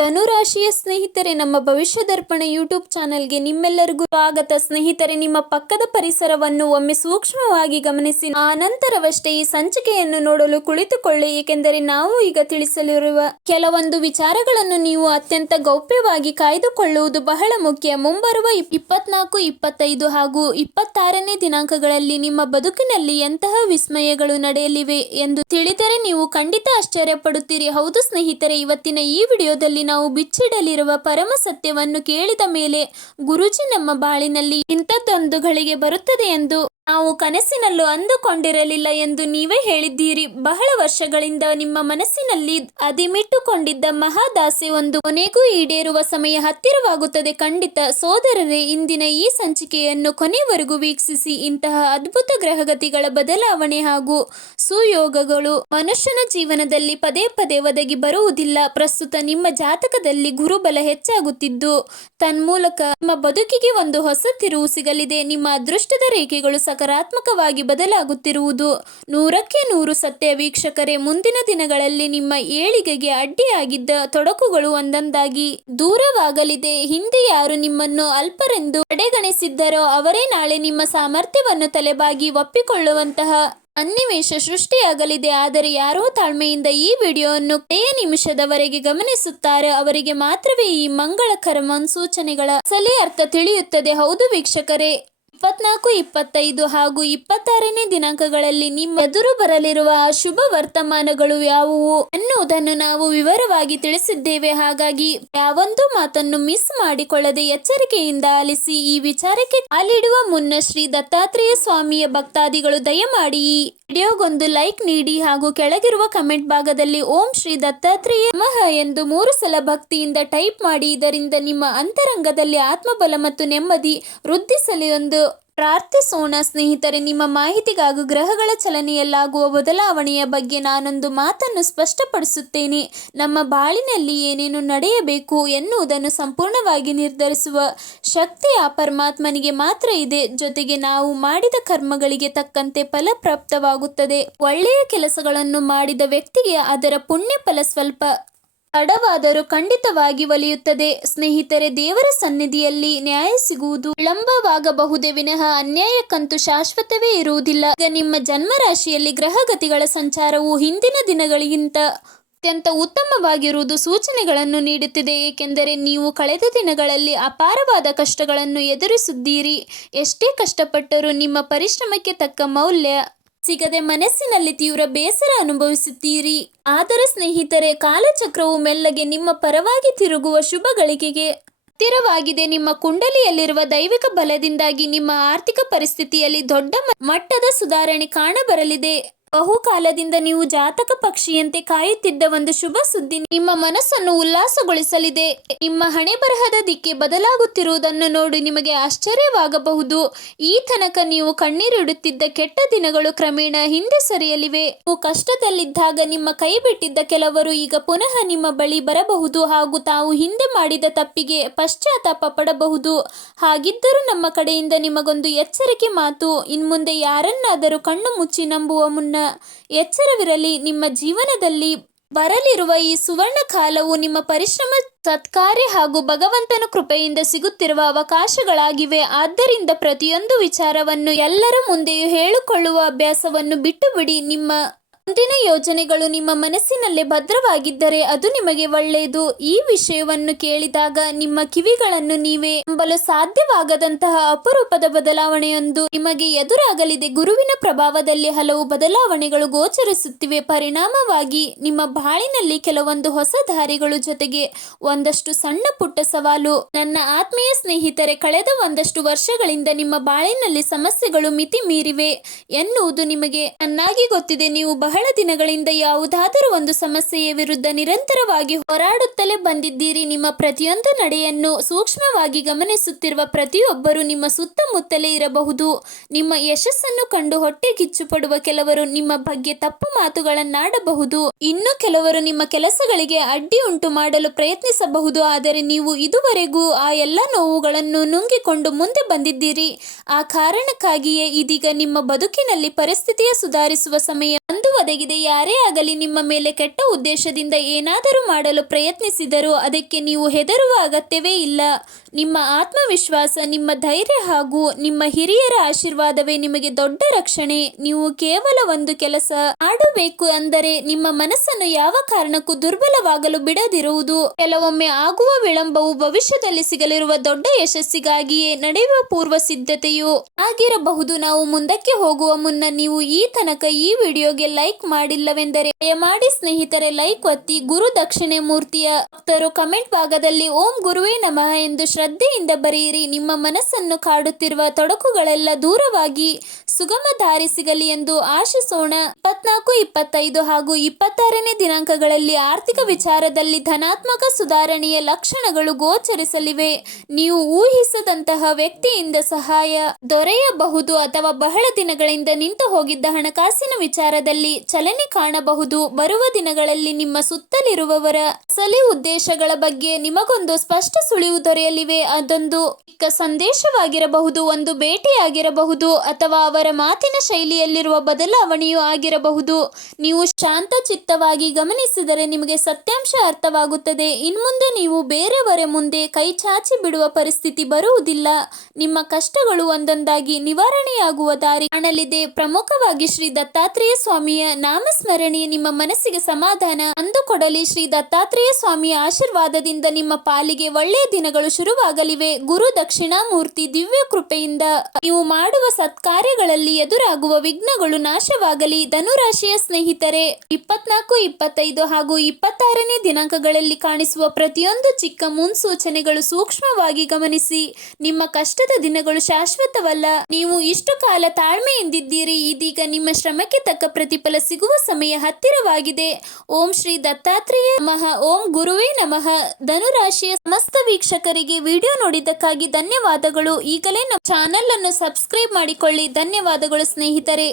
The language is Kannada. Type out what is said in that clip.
ಧನುರಾಶಿಯ ಸ್ನೇಹಿತರೆ, ನಮ್ಮ ಭವಿಷ್ಯ ದರ್ಪಣ ಯೂಟ್ಯೂಬ್ ಚಾನೆಲ್ಗೆ ನಿಮ್ಮೆಲ್ಲರಿಗೂ ಸ್ವಾಗತ. ಸ್ನೇಹಿತರೆ, ನಿಮ್ಮ ಪಕ್ಕದ ಪರಿಸರವನ್ನು ಒಮ್ಮೆ ಸೂಕ್ಷ್ಮವಾಗಿ ಗಮನಿಸಿ ಆನಂತರವಷ್ಟೇ ಈ ಸಂಚಿಕೆಯನ್ನು ನೋಡಲು ಕುಳಿತುಕೊಳ್ಳಿ. ಏಕೆಂದರೆ ನಾವು ಈಗ ತಿಳಿಸಲಿರುವ ಕೆಲವೊಂದು ವಿಚಾರಗಳನ್ನು ನೀವು ಅತ್ಯಂತ ಗೌಪ್ಯವಾಗಿ ಕಾಯ್ದುಕೊಳ್ಳುವುದು ಬಹಳ ಮುಖ್ಯ. ಮುಂಬರುವ 24, 25 ಹಾಗೂ 26ನೇ ದಿನಾಂಕಗಳಲ್ಲಿ ನಿಮ್ಮ ಬದುಕಿನಲ್ಲಿ ಎಂತಹ ವಿಸ್ಮಯಗಳು ನಡೆಯಲಿವೆ ಎಂದು ತಿಳಿದರೆ ನೀವು ಖಂಡಿತ ಆಶ್ಚರ್ಯ ಪಡುತ್ತೀರಿ. ಹೌದು ಸ್ನೇಹಿತರೆ, ಇವತ್ತಿನ ಈ ವಿಡಿಯೋದಲ್ಲಿ ನಾವು ಬಿಚ್ಚಿಡಲಿರುವ ಪರಮ ಸತ್ಯವನ್ನು ಕೇಳಿದ ಮೇಲೆ ಗುರೂಜಿ ನಮ್ಮ ಬಾಳಿನಲ್ಲಿ ಇಂಥದ್ದೊಂದು ಗಳಿಗೆ ಬರುತ್ತದೆ ಎಂದು ನಾವು ಕನಸಿನಲ್ಲೂ ಅಂದುಕೊಂಡಿರಲಿಲ್ಲ ಎಂದು ನೀವೇ ಹೇಳಿದ್ದೀರಿ. ಬಹಳ ವರ್ಷಗಳಿಂದ ನಿಮ್ಮ ಮನಸ್ಸಿನಲ್ಲಿ ಅದಿಮಿಟ್ಟುಕೊಂಡಿದ್ದ ಮಹಾದಾಸೆ ಒಂದು ಕೊನೆಗೂ ಈಡೇರುವ ಸಮಯ ಹತ್ತಿರವಾಗುತ್ತದೆ. ಖಂಡಿತ ಸೋದರರೇ, ಇಂದಿನ ಈ ಸಂಚಿಕೆಯನ್ನು ಕೊನೆವರೆಗೂ ವೀಕ್ಷಿಸಿ. ಇಂತಹ ಅದ್ಭುತ ಗ್ರಹಗತಿಗಳ ಬದಲಾವಣೆ ಹಾಗೂ ಸುಯೋಗಗಳು ಮನುಷ್ಯನ ಜೀವನದಲ್ಲಿ ಪದೇ ಪದೇ ಒದಗಿ ಬರುವುದಿಲ್ಲ. ಪ್ರಸ್ತುತ ನಿಮ್ಮ ಜಾತಕದಲ್ಲಿ ಗುರುಬಲ ಹೆಚ್ಚಾಗುತ್ತಿದ್ದು ತನ್ಮೂಲಕ ನಿಮ್ಮ ಬದುಕಿಗೆ ಒಂದು ಹೊಸ ತಿರುವು ಸಿಗಲಿದೆ. ನಿಮ್ಮ ಅದೃಷ್ಟದ ರೇಖೆಗಳು ಸಕಾರಾತ್ಮಕವಾಗಿ ಬದಲಾಗುತ್ತಿರುವುದು 100ಕ್ಕೆ 100 ಸತ್ಯ. ವೀಕ್ಷಕರೇ, ಮುಂದಿನ ದಿನಗಳಲ್ಲಿ ನಿಮ್ಮ ಏಳಿಗೆಗೆ ಅಡ್ಡಿಯಾಗಿದ್ದ ತೊಡಕುಗಳು ಒಂದೊಂದಾಗಿ ದೂರವಾಗಲಿದೆ. ಹಿಂದೆ ಯಾರು ನಿಮ್ಮನ್ನು ಅಲ್ಪರೆಂದು ಕಡೆಗಣಿಸಿದ್ದರೋ ಅವರೇ ನಾಳೆ ನಿಮ್ಮ ಸಾಮರ್ಥ್ಯವನ್ನು ತಲೆಬಾಗಿ ಒಪ್ಪಿಕೊಳ್ಳುವಂತಹ ಸನ್ನಿವೇಶ ಸೃಷ್ಟಿಯಾಗಲಿದೆ. ಆದರೆ ಯಾರೋ ತಾಳ್ಮೆಯಿಂದ ಈ ವಿಡಿಯೋವನ್ನು ಕೊನೆಯ ನಿಮಿಷದವರೆಗೆ ಗಮನಿಸುತ್ತಾರೆ ಅವರಿಗೆ ಮಾತ್ರವೇ ಈ ಮಂಗಳಕರ ಮುನ್ಸೂಚನೆಗಳ ಅಸಲಿ ಅರ್ಥ ತಿಳಿಯುತ್ತದೆ. ಹೌದು ವೀಕ್ಷಕರೇ, 24, 25 ಹಾಗೂ 26ನೇ ದಿನಾಂಕಗಳಲ್ಲಿ ನಿಮ್ಮ ಎದುರು ಬರಲಿರುವ ಆ ಶುಭ ವರ್ತಮಾನಗಳು ಯಾವುವು ಎನ್ನುವುದನ್ನು ನಾವು ವಿವರವಾಗಿ ತಿಳಿಸಿದ್ದೇವೆ. ಹಾಗಾಗಿ ಯಾವೊಂದು ಮಾತನ್ನು ಮಿಸ್ ಮಾಡಿಕೊಳ್ಳದೆ ಎಚ್ಚರಿಕೆಯಿಂದ ಆಲಿಸಿ. ಈ ವಿಚಾರಕ್ಕೆ ಕಾಲಿಡುವ ಮುನ್ನ ಶ್ರೀ ದತ್ತಾತ್ರೇಯ ಸ್ವಾಮಿಯ ಭಕ್ತಾದಿಗಳು ದಯಮಾಡಿ ಈ ವಿಡಿಯೋಗೊಂದು ಲೈಕ್ ನೀಡಿ ಹಾಗೂ ಕೆಳಗಿರುವ ಕಮೆಂಟ್ ಭಾಗದಲ್ಲಿ ಓಂ ಶ್ರೀ ದತ್ತಾತ್ರೇಯ ನಮಃ ಎಂದು 3 ಸಲ ಭಕ್ತಿಯಿಂದ ಟೈಪ್ ಮಾಡಿ. ಇದರಿಂದ ನಿಮ್ಮ ಅಂತರಂಗದಲ್ಲಿ ಆತ್ಮಬಲ ಮತ್ತು ನೆಮ್ಮದಿ ವೃದ್ಧಿಸಲಿ ಎಂದು ಪ್ರಾರ್ಥಿಸೋಣ. ಸ್ನೇಹಿತರೆ, ನಿಮ್ಮ ಮಾಹಿತಿಗಾಗಿ ಗ್ರಹಗಳ ಚಲನೆಯಲ್ಲಾಗುವ ಬದಲಾವಣೆಯ ಬಗ್ಗೆ ನಾನೊಂದು ಮಾತನ್ನು ಸ್ಪಷ್ಟಪಡಿಸುತ್ತೇನೆ. ನಮ್ಮ ಬಾಳಿನಲ್ಲಿ ಏನೇನು ನಡೆಯಬೇಕು ಎನ್ನುವುದನ್ನು ಸಂಪೂರ್ಣವಾಗಿ ನಿರ್ಧರಿಸುವ ಶಕ್ತಿ ಆ ಪರಮಾತ್ಮನಿಗೆ ಮಾತ್ರ ಇದೆ. ಜೊತೆಗೆ ನಾವು ಮಾಡಿದ ಕರ್ಮಗಳಿಗೆ ತಕ್ಕಂತೆ ಫಲ ಪ್ರಾಪ್ತವಾಗುತ್ತದೆ. ಒಳ್ಳೆಯ ಕೆಲಸಗಳನ್ನು ಮಾಡಿದ ವ್ಯಕ್ತಿಗೆ ಅದರ ಪುಣ್ಯ ಫಲ ಸ್ವಲ್ಪ ತಡವಾದರೂ ಖಂಡಿತವಾಗಿ ಒಲಿಯುತ್ತದೆ. ಸ್ನೇಹಿತರೆ, ದೇವರ ಸನ್ನಿಧಿಯಲ್ಲಿ ನ್ಯಾಯ ಸಿಗುವುದು ವಿಳಂಬವಾಗಬಹುದೇ ವಿನಃ ಅನ್ಯಾಯಕ್ಕಂತೂ ಶಾಶ್ವತವೇ ಇರುವುದಿಲ್ಲ. ಈಗ ನಿಮ್ಮ ಜನ್ಮರಾಶಿಯಲ್ಲಿ ಗ್ರಹಗತಿಗಳ ಸಂಚಾರವು ಹಿಂದಿನ ದಿನಗಳಿಗಿಂತ ಅತ್ಯಂತ ಉತ್ತಮವಾಗಿರುವುದು ಸೂಚನೆಗಳನ್ನು ನೀಡುತ್ತಿದೆ. ಏಕೆಂದರೆ ನೀವು ಕಳೆದ ದಿನಗಳಲ್ಲಿ ಅಪಾರವಾದ ಕಷ್ಟಗಳನ್ನು ಎದುರಿಸಿದ್ದೀರಿ. ಎಷ್ಟೇ ಕಷ್ಟಪಟ್ಟರೂ ನಿಮ್ಮ ಪರಿಶ್ರಮಕ್ಕೆ ತಕ್ಕ ಮೌಲ್ಯ ಸಿಗದೆ ಮನಸ್ಸಿನಲ್ಲಿ ತೀವ್ರ ಬೇಸರ ಅನುಭವಿಸುತ್ತೀರಿ. ಆದರೆ ಸ್ನೇಹಿತರೆ, ಕಾಲಚಕ್ರವು ಮೆಲ್ಲಗೆ ನಿಮ್ಮ ಪರವಾಗಿ ತಿರುಗುವ ಶುಭ ಗಳಿಗೆಗೆ ಹತ್ತಿರವಾಗಿದೆ. ನಿಮ್ಮ ಕುಂಡಲಿಯಲ್ಲಿರುವ ದೈವಿಕ ಬಲದಿಂದಾಗಿ ನಿಮ್ಮ ಆರ್ಥಿಕ ಪರಿಸ್ಥಿತಿಯಲ್ಲಿ ದೊಡ್ಡ ಮಟ್ಟದ ಸುಧಾರಣೆ ಕಾಣಬರಲಿದೆ. ಬಹುಕಾಲದಿಂದ ನೀವು ಜಾತಕ ಪಕ್ಷಿಯಂತೆ ಕಾಯುತ್ತಿದ್ದ ಒಂದು ಶುಭ ಸುದ್ದಿ ನಿಮ್ಮ ಮನಸ್ಸನ್ನು ಉಲ್ಲಾಸಗೊಳಿಸಲಿದೆ. ನಿಮ್ಮ ಹಣೆ ಬರಹದ ದಿಕ್ಕೆ ಬದಲಾಗುತ್ತಿರುವುದನ್ನು ನೋಡಿ ನಿಮಗೆ ಆಶ್ಚರ್ಯವಾಗಬಹುದು. ಈ ತನಕ ನೀವು ಕಣ್ಣೀರಿಡುತ್ತಿದ್ದ ಕೆಟ್ಟ ದಿನಗಳು ಕ್ರಮೇಣ ಹಿಂದೆ ಸರಿಯಲಿವೆ. ನೀವು ಕಷ್ಟದಲ್ಲಿದ್ದಾಗ ನಿಮ್ಮ ಕೈ ಬಿಟ್ಟಿದ್ದ ಕೆಲವರು ಈಗ ಪುನಃ ನಿಮ್ಮ ಬಳಿ ಬರಬಹುದು ಹಾಗೂ ತಾವು ಹಿಂದೆ ಮಾಡಿದ ತಪ್ಪಿಗೆ ಪಶ್ಚಾತ್ತಾಪ ಪಡಬಹುದು. ಹಾಗಿದ್ದರೂ ನಮ್ಮ ಕಡೆಯಿಂದ ನಿಮಗೊಂದು ಎಚ್ಚರಿಕೆ ಮಾತು. ಇನ್ಮುಂದೆ ಯಾರನ್ನಾದರೂ ಕಣ್ಣು ಮುಚ್ಚಿ ನಂಬುವ ಮುನ್ನ ಎಚ್ಚರವಿರಲಿ. ನಿಮ್ಮ ಜೀವನದಲ್ಲಿ ಬರಲಿರುವ ಈ ಸುವರ್ಣ ಕಾಲವು ನಿಮ್ಮ ಪರಿಶ್ರಮ, ಸತ್ಕಾರ್ಯ ಹಾಗೂ ಭಗವಂತನ ಕೃಪೆಯಿಂದ ಸಿಗುತ್ತಿರುವ ಅವಕಾಶಗಳಾಗಿವೆ. ಆದ್ದರಿಂದ ಪ್ರತಿಯೊಂದು ವಿಚಾರವನ್ನು ಎಲ್ಲರ ಮುಂದೆಯೂ ಹೇಳಿಕೊಳ್ಳುವ ಅಭ್ಯಾಸವನ್ನು ಬಿಟ್ಟು ಬಿಡಿ. ನಿಮ್ಮ ಮುಂದಿನ ಯೋಜನೆಗಳು ನಿಮ್ಮ ಮನಸ್ಸಿನಲ್ಲೇ ಭದ್ರವಾಗಿದ್ದರೆ ಅದು ನಿಮಗೆ ಒಳ್ಳೆಯದು. ಈ ವಿಷಯವನ್ನು ಕೇಳಿದಾಗ ನಿಮ್ಮ ಕಿವಿಗಳನ್ನು ನೀವೇ ನಂಬಲು ಸಾಧ್ಯವಾಗದಂತಹ ಅಪರೂಪದ ಬದಲಾವಣೆಯೊಂದು ನಿಮಗೆ ಎದುರಾಗಲಿದೆ. ಗುರುವಿನ ಪ್ರಭಾವದಲ್ಲಿ ಹಲವು ಬದಲಾವಣೆಗಳು ಗೋಚರಿಸುತ್ತಿವೆ. ಪರಿಣಾಮವಾಗಿ ನಿಮ್ಮ ಬಾಳಿನಲ್ಲಿ ಕೆಲವೊಂದು ಹೊಸ ದಾರಿಗಳು ಜೊತೆಗೆ ಒಂದಷ್ಟು ಸಣ್ಣ ಪುಟ್ಟ ಸವಾಲು. ನನ್ನ ಆತ್ಮೀಯ ಸ್ನೇಹಿತರೆ, ಕಳೆದ ಒಂದಷ್ಟು ವರ್ಷಗಳಿಂದ ನಿಮ್ಮ ಬಾಳಿನಲ್ಲಿ ಸಮಸ್ಯೆಗಳು ಮಿತಿ ಮೀರಿವೆ ಎನ್ನುವುದು ನಿಮಗೆ ಚೆನ್ನಾಗಿ ಗೊತ್ತಿದೆ. ನೀವು ಬಹಳ ದಿನಗಳಿಂದ ಯಾವುದಾದರೂ ಒಂದು ಸಮಸ್ಯೆಯ ವಿರುದ್ಧ ನಿರಂತರವಾಗಿ ಹೋರಾಡುತ್ತಲೇ ಬಂದಿದ್ದೀರಿ. ನಿಮ್ಮ ಪ್ರತಿಯೊಂದು ನಡೆಯನ್ನು ಸೂಕ್ಷ್ಮವಾಗಿ ಗಮನಿಸುತ್ತಿರುವ ಪ್ರತಿಯೊಬ್ಬರು ನಿಮ್ಮ ಸುತ್ತಮುತ್ತಲೇ ಇರಬಹುದು. ನಿಮ್ಮ ಯಶಸ್ಸನ್ನು ಕಂಡು ಹೊಟ್ಟೆಗಿಚ್ಚು ಪಡುವ ಕೆಲವರು ನಿಮ್ಮ ಬಗ್ಗೆ ತಪ್ಪು ಮಾತುಗಳನ್ನಾಡಬಹುದು. ಇನ್ನು ಕೆಲವರು ನಿಮ್ಮ ಕೆಲಸಗಳಿಗೆ ಅಡ್ಡಿ ಉಂಟು ಮಾಡಲು ಪ್ರಯತ್ನಿಸಬಹುದು. ಆದರೆ ನೀವು ಇದುವರೆಗೂ ಆ ಎಲ್ಲ ನೋವುಗಳನ್ನು ನುಂಗಿಕೊಂಡು ಮುಂದೆ ಬಂದಿದ್ದೀರಿ. ಆ ಕಾರಣಕ್ಕಾಗಿಯೇ ಇದೀಗ ನಿಮ್ಮ ಬದುಕಿನಲ್ಲಿ ಪರಿಸ್ಥಿತಿಯ ಸುಧಾರಿಸುವ ಸಮಯ ಬಂದು ಅಡಗಿದೆ. ಯಾರೇ ಆಗಲಿ ನಿಮ್ಮ ಮೇಲೆ ಕೆಟ್ಟ ಉದ್ದೇಶದಿಂದ ಏನಾದರೂ ಮಾಡಲು ಪ್ರಯತ್ನಿಸಿದರೂ ಅದಕ್ಕೆ ನೀವು ಹೆದರುವ ಅಗತ್ಯವೇ ಇಲ್ಲ. ನಿಮ್ಮ ಆತ್ಮವಿಶ್ವಾಸ, ನಿಮ್ಮ ಧೈರ್ಯ ಹಾಗೂ ನಿಮ್ಮ ಹಿರಿಯರ ಆಶೀರ್ವಾದವೇ ನಿಮಗೆ ದೊಡ್ಡ ರಕ್ಷಣೆ. ನೀವು ಕೇವಲ ಒಂದು ಕೆಲಸ ಮಾಡಬೇಕು ಅಂದರೆ ನಿಮ್ಮ ಮನಸ್ಸನ್ನು ಯಾವ ಕಾರಣಕ್ಕೂ ದುರ್ಬಲವಾಗಲು ಬಿಡದಿರುವುದು. ಕೆಲವೊಮ್ಮೆ ಆಗುವ ವಿಳಂಬವು ಭವಿಷ್ಯದಲ್ಲಿ ಸಿಗಲಿರುವ ದೊಡ್ಡ ಯಶಸ್ಸಿಗಾಗಿಯೇ ನಡೆಯುವ ಪೂರ್ವ ಸಿದ್ಧತೆಯೂ ಆಗಿರಬಹುದು. ನಾವು ಮುಂದಕ್ಕೆ ಹೋಗುವ ಮುನ್ನ ನೀವು ಈ ತನಕ ಈ ವಿಡಿಯೋಗೆ ಲೈಕ್ ಮಾಡಿಲ್ಲವೆಂದರೆ ದಯಮಾಡಿ ಸ್ನೇಹಿತರೆ ಲೈಕ್ ಒತ್ತಿ. ಗುರು ದಕ್ಷಿಣೆ ಮೂರ್ತಿಯ ಭಕ್ತರು ಕಮೆಂಟ್ ಭಾಗದಲ್ಲಿ ಓಂ ಗುರುವೇ ನಮಃ ಎಂದು ಶ್ರದ್ಧೆಯಿಂದ ಬರೆಯಿರಿ. ನಿಮ್ಮ ಮನಸ್ಸನ್ನು ಕಾಡುತ್ತಿರುವ ತೊಡಕುಗಳೆಲ್ಲ ದೂರವಾಗಿ ಸುಗಮ ದಾರಿ ಸಿಗಲಿ ಎಂದು ಆಶಿಸೋಣ. 24, 25 ಹಾಗೂ 26ನೇ ದಿನಾಂಕಗಳಲ್ಲಿ ಆರ್ಥಿಕ ವಿಚಾರದಲ್ಲಿ ಧನಾತ್ಮಕ ಸುಧಾರಣೆಯ ಲಕ್ಷಣಗಳು ಗೋಚರಿಸಲಿವೆ. ನೀವು ಊಹಿಸದಂತಹ ವ್ಯಕ್ತಿಯಿಂದ ಸಹಾಯ ದೊರೆಯಬಹುದು ಅಥವಾ ಬಹಳ ದಿನಗಳಿಂದ ನಿಂತು ಹೋಗಿದ್ದ ಹಣಕಾಸಿನ ವಿಚಾರದಲ್ಲಿ ಚಲನೆ ಕಾಣಬಹುದು. ಬರುವ ದಿನಗಳಲ್ಲಿ ನಿಮ್ಮ ಸುತ್ತಲಿರುವವರ ಅಸಲಿ ಉದ್ದೇಶಗಳ ಬಗ್ಗೆ ನಿಮಗೊಂದು ಸ್ಪಷ್ಟ ಸುಳಿವು ದೊರೆಯಲಿವೆ. ಅದೊಂದು ಚಿಕ್ಕ ಸಂದೇಶವಾಗಿರಬಹುದು, ಒಂದು ಭೇಟಿಯಾಗಿರಬಹುದು ಅಥವಾ ಅವರ ಮಾತಿನ ಶೈಲಿಯಲ್ಲಿರುವ ಬದಲಾವಣೆಯೂ ಆಗಿರಬಹುದು. ನೀವು ಶಾಂತ ಚಿತ್ತವಾಗಿ ಗಮನಿಸಿದರೆ ನಿಮಗೆ ಸತ್ಯಾಂಶ ಅರ್ಥವಾಗುತ್ತದೆ. ಇನ್ಮುಂದೆ ನೀವು ಬೇರೆಯವರ ಮುಂದೆ ಕೈ ಚಾಚಿ ಬಿಡುವ ಪರಿಸ್ಥಿತಿ ಬರುವುದಿಲ್ಲ. ನಿಮ್ಮ ಕಷ್ಟಗಳು ಒಂದೊಂದಾಗಿ ನಿವಾರಣೆಯಾಗುವ ದಾರಿ ಕಾಣಲಿದೆ. ಪ್ರಮುಖವಾಗಿ ಶ್ರೀ ದತ್ತಾತ್ರೇಯ ಸ್ವಾಮಿಯ ನಾಮಸ್ಮರಣೆ ನಿಮ್ಮ ಮನಸ್ಸಿಗೆ ಸಮಾಧಾನ ತಂದುಕೊಡಲಿ. ಶ್ರೀ ದತ್ತಾತ್ರೇಯ ಸ್ವಾಮಿಯ ಆಶೀರ್ವಾದದಿಂದ ನಿಮ್ಮ ಪಾಲಿಗೆ ಒಳ್ಳೆಯ ದಿನಗಳು ಶುರುವಾಗಲಿವೆ. ಗುರು ದಕ್ಷಿಣಾಮೂರ್ತಿ ದಿವ್ಯ ಕೃಪೆಯಿಂದ ನೀವು ಮಾಡುವ ಸತ್ಕಾರ್ಯಗಳಲ್ಲಿ ಎದುರಾಗುವ ವಿಘ್ನಗಳು ನಾಶವಾಗಲಿ. ಧನುರಾಶಿಯ ಸ್ನೇಹಿತರೆ, 24, 25 ಹಾಗೂ 26ನೇ ದಿನಾಂಕಗಳಲ್ಲಿ ಕಾಣಿಸುವ ಪ್ರತಿಯೊಂದು ಚಿಕ್ಕ ಮುನ್ಸೂಚನೆಗಳು ಸೂಕ್ಷ್ಮವಾಗಿ ಗಮನಿಸಿ. ನಿಮ್ಮ ಕಷ್ಟದ ದಿನಗಳು ಶಾಶ್ವತವಲ್ಲ. ನೀವು ಇಷ್ಟು ಕಾಲ ತಾಳ್ಮೆಯಿಂದಿದ್ದೀರಿ. ಇದೀಗ ನಿಮ್ಮ ಶ್ರಮಕ್ಕೆ ತಕ್ಕ ಪ್ರತಿಫಲ ಸಿಗುವ ಸಮಯ ಹತ್ತಿರವಾಗಿದೆ. ಓಂ ಶ್ರೀ ದತ್ತಾತ್ರೇಯ ನಮಃ. ಓಂ ಗುರುವೇ ನಮಃ. ಧನುರಾಶಿಯ ಸಮಸ್ತ ವೀಕ್ಷಕರಿಗೆ ವಿಡಿಯೋ ನೋಡಿದ್ದಕ್ಕಾಗಿ ಧನ್ಯವಾದಗಳು. ಈಗಲೇ ನಮ್ಮ ಚಾನೆಲ್ ಅನ್ನು ಸಬ್ಸ್ಕ್ರೈಬ್ ಮಾಡಿಕೊಳ್ಳಿ. ಧನ್ಯವಾದಗಳು ಸ್ನೇಹಿತರೆ.